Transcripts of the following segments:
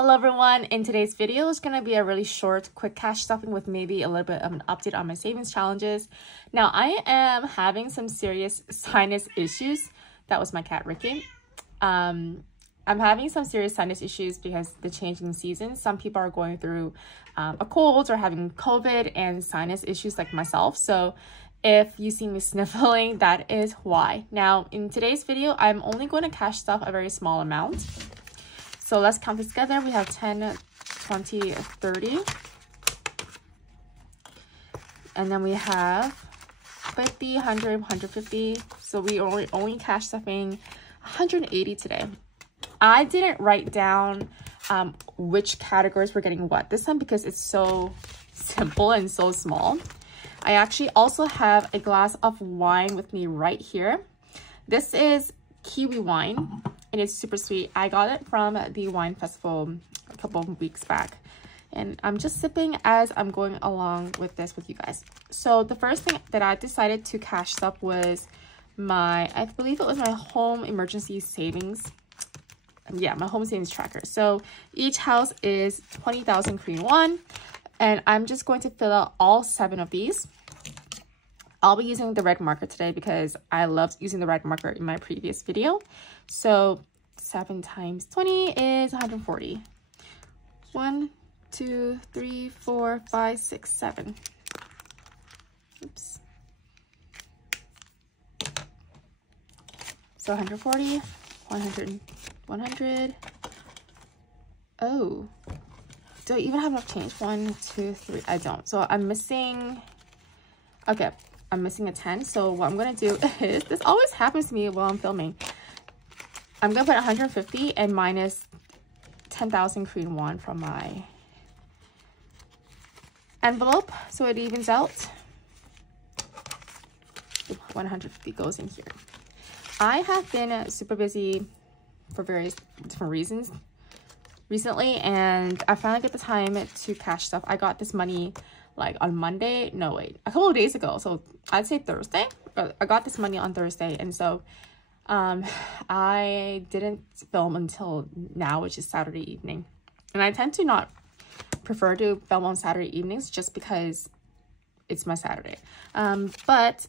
Hello everyone, in today's video is going to be a really short, quick cash stuffing with maybe a little bit of an update on my savings challenges. Now I am having some serious sinus issues. That was my cat Ricky. I'm having some serious sinus issues because the changing seasons. Some people are going through a cold or having COVID and sinus issues like myself. So if you see me sniffling, that is why. Now in today's video, I'm only going to cash stuff a very small amount. So let's count this together. We have 10, 20, 30. And then we have 50, 100, 150. So we are only cash stuffing 180 today. I didn't write down which categories we're getting what this time because it's so simple and so small. I actually also have a glass of wine with me right here. This is kiwi wine. And it's super sweet. I got it from the wine festival a couple of weeks back. And I'm just sipping as I'm going along with this with you guys. So the first thing that I decided to cash stuff was I believe it was my home emergency savings. Yeah, my home savings tracker. So each house is 20,000 Korean won. And I'm just going to fill out all 7 of these. I'll be using the red marker today because I loved using the red marker in my previous video. So 7 times 20 is 140. 1, 2, 3, 4, 5, 6, 7. Oops. So 140, 100, 100. Oh, do I even have enough change? 1, 2, 3. I don't. So I'm missing. Okay. I'm missing a 10. So what I'm going to do is, this always happens to me while I'm filming. I'm going to put 150 and minus 10,000 Korean won from my envelope. So it evens out. 150 goes in here. I have been super busy for various different reasons recently. And I finally get the time to cash stuff. I got this money like on Monday. No, wait, a couple of days ago. So I'd say Thursday. I got this money on Thursday. And so I didn't film until now, which is Saturday evening. And I tend to not prefer to film on Saturday evenings just because it's my Saturday. But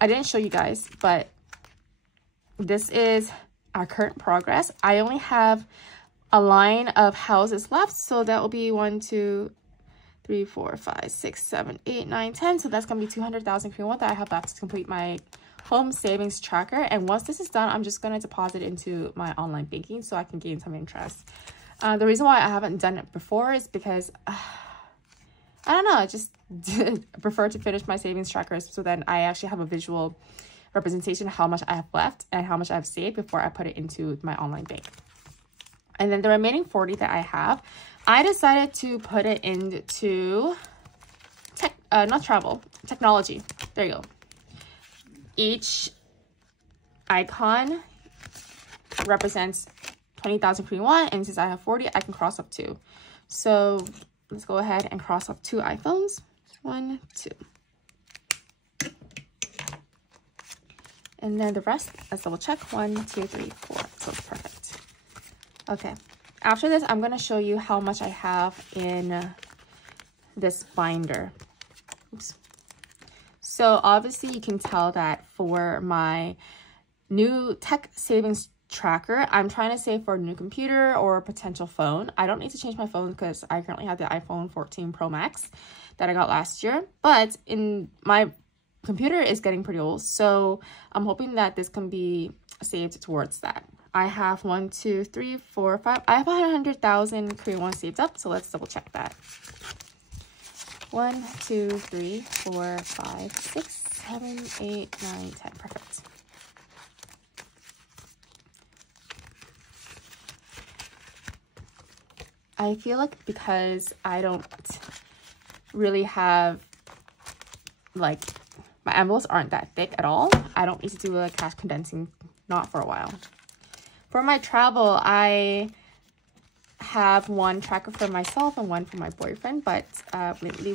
I didn't show you guys, but this is our current progress. I only have a line of houses left. So that will be 1, 2, 3, 4, 5, 6, 7, 8, 9, 10. So that's going to be 200,000 Korean won that I have left to complete my home savings tracker. And once this is done, I'm just going to deposit into my online banking so I can gain some interest. The reason why I haven't done it before is because, I don't know, I just prefer to finish my savings trackers so then I actually have a visual representation of how much I have left and how much I've saved before I put it into my online bank. And then the remaining 40 that I have, I decided to put it into technology. There you go. Each icon represents 20,000 Korean won, and since I have 40, I can cross up 2. So let's go ahead and cross up 2 iPhones. 1, 2. And then the rest, let's double check. 1, 2, 3, 4. So it's perfect. Okay. After this, I'm going to show you how much I have in this binder. Oops. So obviously you can tell that for my new tech savings tracker, I'm trying to save for a new computer or a potential phone. I don't need to change my phone because I currently have the iPhone 14 Pro Max that I got last year. But my computer is getting pretty old. So I'm hoping that this can be saved towards that. I have 1, 2, 3, 4, 5. I have 100,000 Korean won saved up. So let's double check that. 1, 2, 3, 4, 5, 6, 7, 8, 9, 10. Perfect. I feel like because I don't really have, like, my envelopes aren't that thick at all, I don't need to do a cash condensing, not for a while. For my travel, I have one tracker for myself and one for my boyfriend, but lately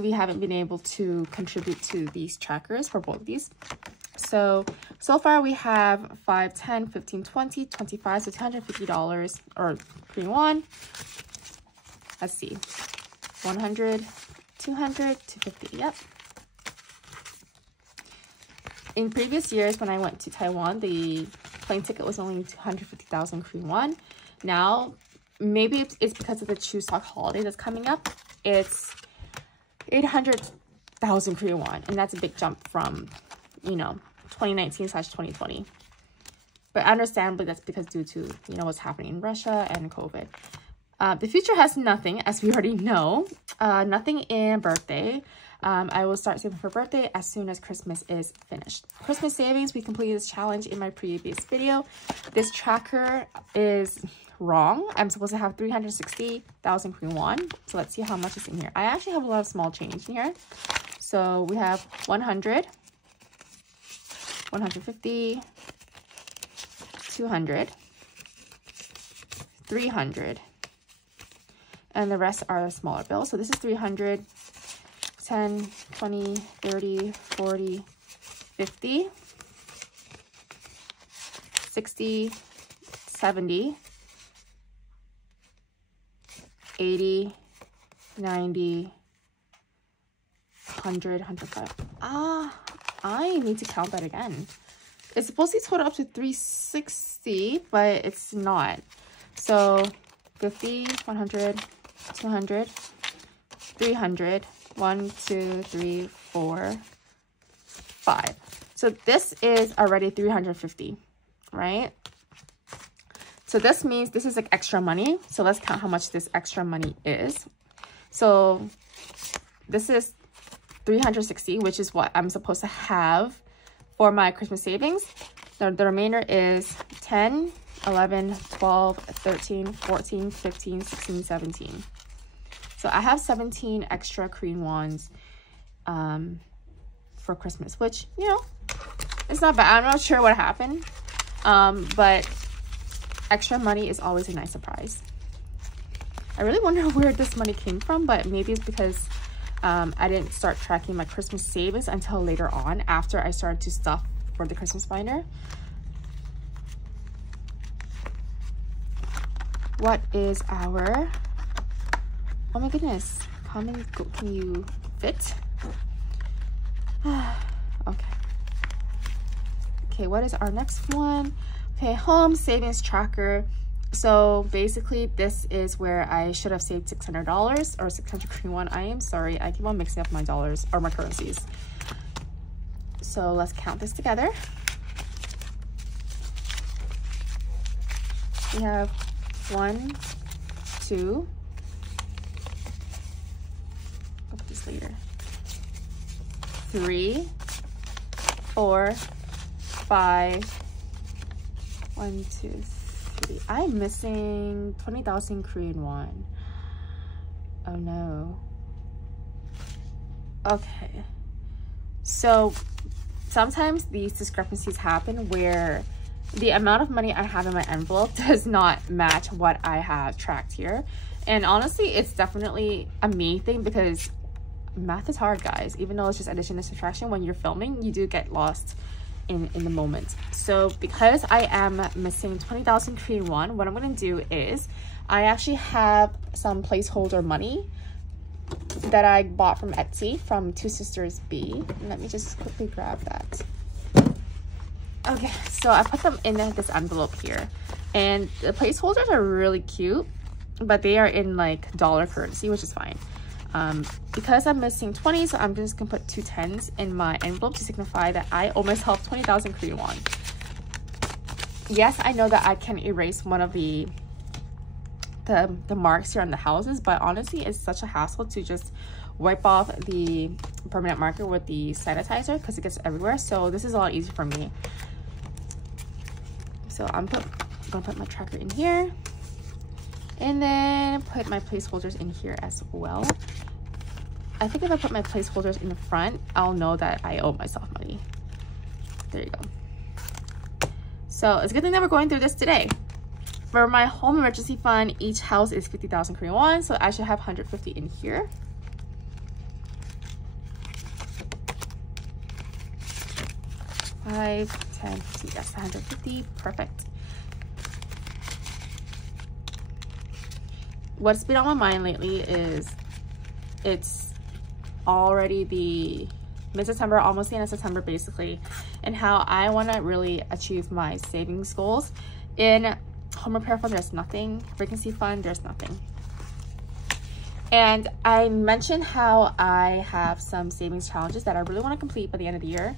we haven't been able to contribute to these trackers for both of these. So So far we have 5, 10, 15, 20, 25, so $250 or Korean won. Let's see, 100, 200, 250, yep. In previous years, when I went to Taiwan, the plane ticket was only 250,000 Korean won. Now, maybe it's because of the Chuseok holiday that's coming up. It's 800,000 Korean won, and that's a big jump from, you know, 2019/2020. But understandably, that's because due to, you know, what's happening in Russia and COVID. The future has nothing, as we already know. Nothing in birthday. I will start saving for birthday as soon as Christmas is finished. Christmas savings, we completed this challenge in my previous video. This tracker is wrong. I'm supposed to have 360,000 Korean won. So let's see how much is in here. I actually have a lot of small change in here. So we have 100, 150, 200, 300. And the rest are smaller bills. So this is 300, 10, 20, 30, 40, 50, 60, 70, 80, 90, 100, 105. I need to count that again. It's supposed to total up to 360, but it's not. So 50, 100, 200, 300, 1, 2, 3, 4, 5. So this is already 350, right? So this means this is like extra money. So let's count how much this extra money is. So this is 360, which is what I'm supposed to have for my Christmas savings. The remainder is 10, 11, 12, 13, 14, 15, 16, 17. So I have 17 extra Korean wons for Christmas, which, you know, it's not bad. I'm not sure what happened, but extra money is always a nice surprise. I really wonder where this money came from, but maybe it's because I didn't start tracking my Christmas savings until later on, after I started to stuff for the Christmas binder. What is our... Oh my goodness, how many can you fit? Okay. Okay, what is our next one? Okay, home savings tracker. So basically, this is where I should have saved $600 or 600 Korean won. I am sorry, I keep on mixing up my dollars or my currencies. So let's count this together. We have 1, 2. I'll put this later. 3, 4, 5. 1, 2, 3. I'm missing 20,000 Korean won. Oh no. Okay. So sometimes these discrepancies happen where the amount of money I have in my envelope does not match what I have tracked here. And honestly, it's definitely a me thing because math is hard, guys. Even though it's just addition and subtraction, when you're filming, you do get lost in the moment. So because I am missing 20,000 Korean won, what I'm going to do is I actually have some placeholder money that I bought from Etsy from Two Sisters B. Let me just quickly grab that. Okay, so I put them in this envelope here, and the placeholders are really cute, but they are in like dollar currency, which is fine. Because I'm missing 20, so I'm just gonna put 2 10s in my envelope to signify that I owe myself 20,000 Korean won. Yes, I know that I can erase one of the marks here on the houses, but honestly, it's such a hassle to just wipe off the permanent marker with the sanitizer because it gets everywhere. So this is a lot easier for me. So I'm gonna put my tracker in here, and then put my placeholders in here as well. I think if I put my placeholders in the front, I'll know that I owe myself money. There you go. So it's a good thing that we're going through this today. For my home emergency fund, each house is 50,000 Korean won, so I should have 150 in here. 5, 10, 15, yes, 150, perfect. What's been on my mind lately is it's already the mid-September, almost the end of September basically, and how I want to really achieve my savings goals. In home repair fund, there's nothing. Vacancy fund, there's nothing. And I mentioned how I have some savings challenges that I really want to complete by the end of the year,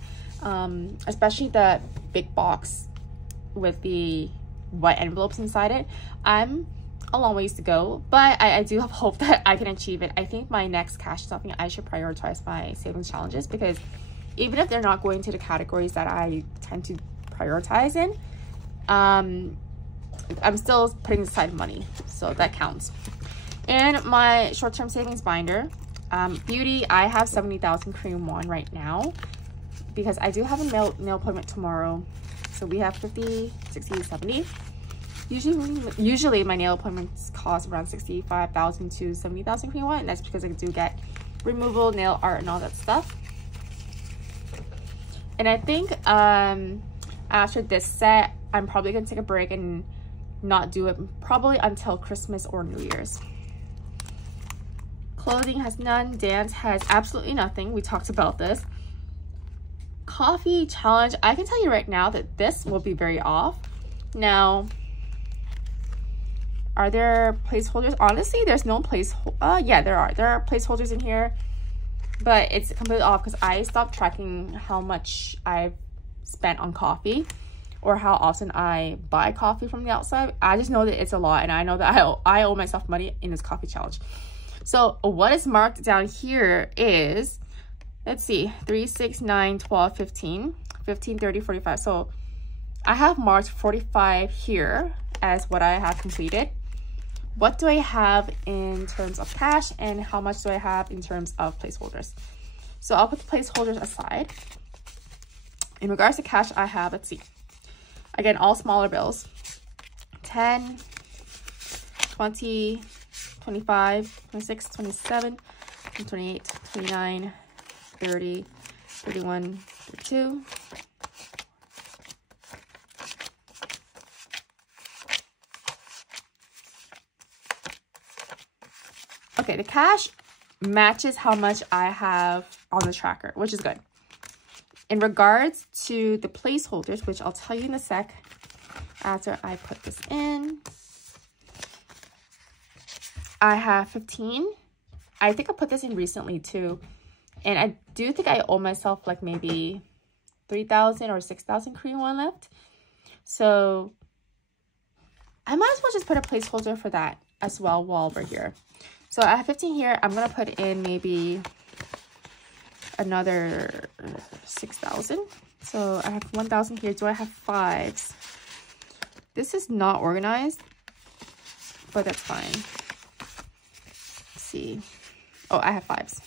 especially the big box with the white envelopes inside it. I'm a long ways to go, but I do have hope that I can achieve it. I think my next cash is something I should prioritize my savings challenges, because even if they're not going to the categories that I tend to prioritize in, I'm still putting aside money, so that counts. And my short-term savings binder, beauty, I have 70,000 Korean won right now because I do have a nail appointment tomorrow. So we have 50, 60, 70. Usually my nail appointments cost around 65,000 to 70,000 Korean won, and that's because I do get removal, nail art, and all that stuff. And I think after this set, I'm probably gonna take a break and not do it probably until Christmas or New Year's. Clothing has none. Dance has absolutely nothing. We talked about this. Coffee challenge, I can tell you right now that this will be very off. Now, are there placeholders? Honestly, there's no yeah, there are placeholders in here, but it's completely off because I stopped tracking how much I've spent on coffee or how often I buy coffee from the outside. I just know that it's a lot, and I know that I owe myself money in this coffee challenge. So what is marked down here is, let's see, 3, 6, 9, 12, 15, 15, 30, 45. So I have marked 45 here as what I have completed. What do I have in terms of cash, and how much do I have in terms of placeholders? So I'll put the placeholders aside. In regards to cash, I have, let's see, again, all smaller bills. 10, 20, 25, 26, 27, 28, 29, 30, 31, 32. Okay, the cash matches how much I have on the tracker, which is good. In regards to the placeholders, which I'll tell you in a sec after I put this in, I have 15. I think I put this in recently too. And I do think I owe myself like maybe 3,000 or 6,000 Korean won left. So I might as well just put a placeholder for that as well while we're here. So I have 15 here. I'm going to put in maybe another 6,000. So I have 1,000 here. Do I have 5s? This is not organized, but that's fine. See, oh, I have 5s.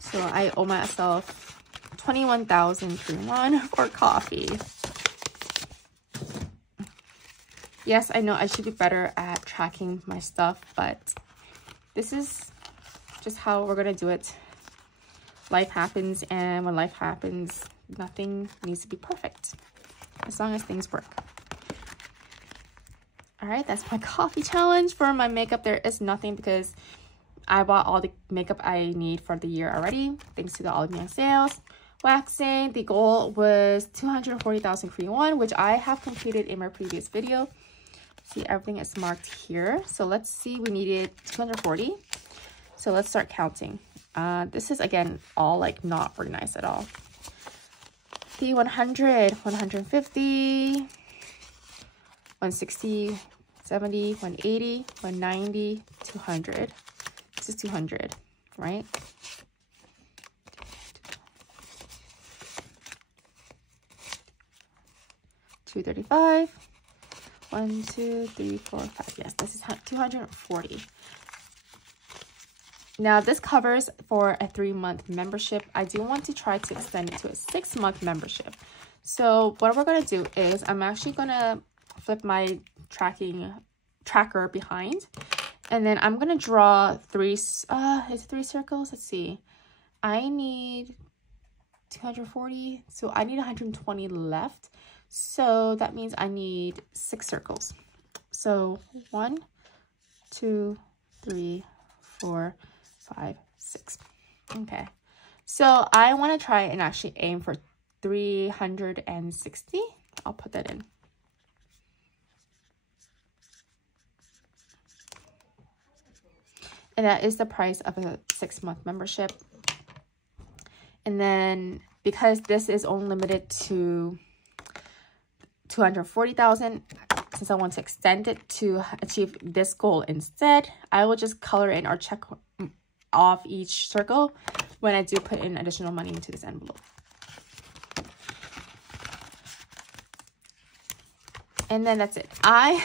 So I owe myself 21,000 Korean won for coffee. Yes, I know I should be better at tracking my stuff, but this is just how we're gonna do it. Life happens, and when life happens, nothing needs to be perfect as long as things work. All right, that's my coffee challenge. For my makeup, there is nothing because I bought all the makeup I need for the year already, thanks to the Olive Young sales. Waxing, the goal was 240,000 Korean won, which I have completed in my previous video. See, everything is marked here. So let's see, we needed 240. So let's start counting. This is, again, all like not organized at all. The 100, 150, 160, 70, 180, 190, 200. This is 200, right? $235. 1, 2, 3, 4, 5. Yes, this is 240. Now this covers for a 3-month membership. I do want to try to extend it to a 6-month membership. So what we're going to do is I'm actually going to flip my tracker behind, and then I'm going to draw 3 circles. Let's see. I need 240, so I need 120 left. So that means I need 6 circles. So 1, 2, 3, 4, 5, 6. Okay, so I want to try and actually aim for 360. I'll put that in. And that is the price of a 6-month membership. And then because this is only limited to 240,000, since I want to extend it to achieve this goal instead, I will just color in or check off each circle when I do put in additional money into this envelope. And then that's it. I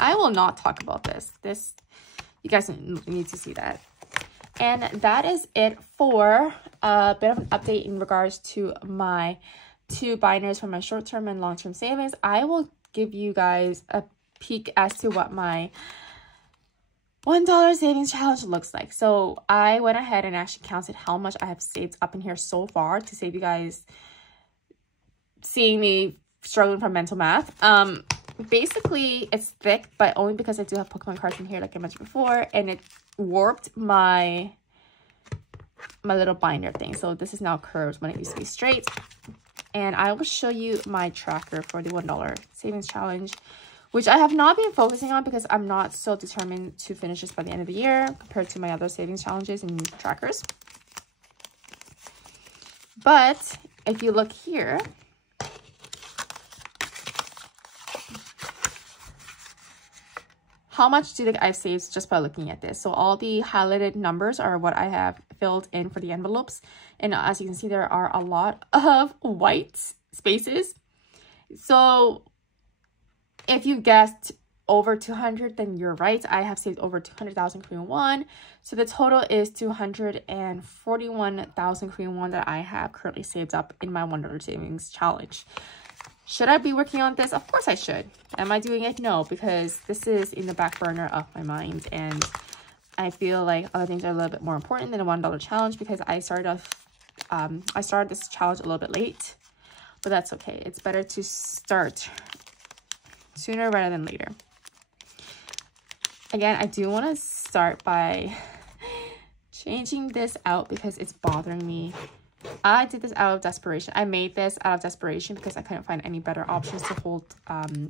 will not talk about this. You guys need to see that. And that is it for a bit of an update in regards to my 2 binaries for my short-term and long-term savings. I will give you guys a peek as to what my $1 savings challenge looks like. So I went ahead and actually counted how much I have saved up in here so far to save you guys seeing me struggling from mental math. Basically it's thick, but only because I do have Pokemon cards in here, like I mentioned before, and it warped my little binder thing. So this is now curved when it used to be straight. And I will show you my tracker for the $1 savings challenge, which I have not been focusing on because I'm not so determined to finish this by the end of the year compared to my other savings challenges and trackers. But if you look here, how much do you think I've saved just by looking at this? So all the highlighted numbers are what I have filled in for the envelopes. And as you can see, there are a lot of white spaces. So if you guessed over 200, then you're right. I have saved over 200,000 Korean won. So the total is 241,000 Korean won that I have currently saved up in my $1 savings challenge. Should I be working on this? Of course I should. Am I doing it? No, because this is in the back burner of my mind, and I feel like other things are a little bit more important than a $1 challenge because I started this challenge a little bit late, but that's okay. It's better to start sooner rather than later. Again, I do want to start by changing this out because it's bothering me. I did this out of desperation. I made this out of desperation because I couldn't find any better options to hold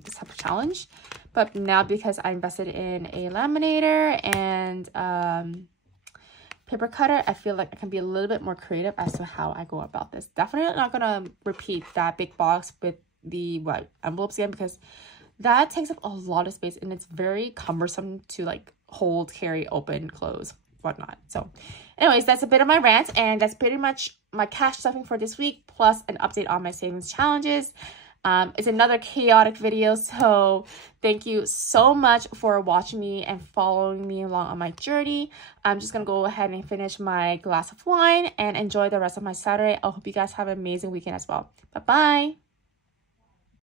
this type of challenge. But now because I invested in a laminator and paper cutter, I feel like I can be a little bit more creative as to how I go about this. Definitely not going to repeat that big box with the envelopes again because that takes up a lot of space and it's very cumbersome to like hold, carry, open, close, whatnot. So anyways, that's a bit of my rant, and that's pretty much my cash stuffing for this week, plus an update on my savings challenges. It's another chaotic video, so thank you so much for watching me and following me along on my journey. I'm just gonna go ahead and finish my glass of wine and enjoy the rest of my Saturday. I hope you guys have an amazing weekend as well. Bye bye.